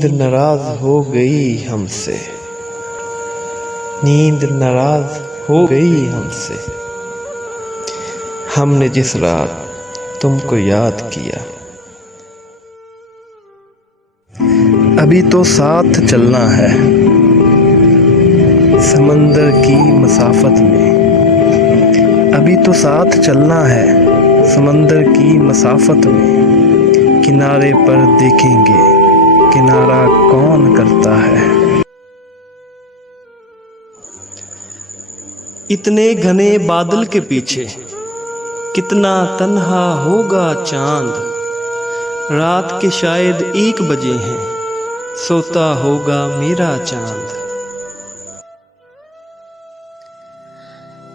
नींद नाराज हो गई हमसे, नींद नाराज हो गई हमसे। हमने जिस रात तुमको याद किया। अभी तो साथ चलना है समंदर की मसाफत में, अभी तो साथ चलना है समंदर की मसाफत में। किनारे पर देखेंगे किनारा कौन करता है। इतने घने बादल के पीछे कितना तन्हा होगा चांद। रात के शायद 1 बजे हैं, सोता होगा मेरा चांद।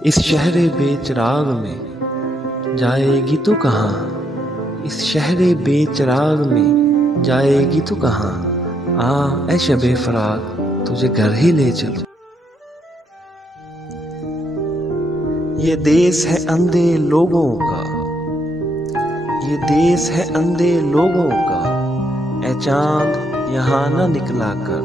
इस शहरे बेचराग में जाएगी तू कहाँ, इस शहरे बेचराग में जाएगी तू कहाँ। आ ऐ शबे फराग तुझे घर ही ले चलूं। ये देश है अंधे लोगों का, ये देश है अंधे लोगों का। ऐ चांद यहाँ न निकला कर,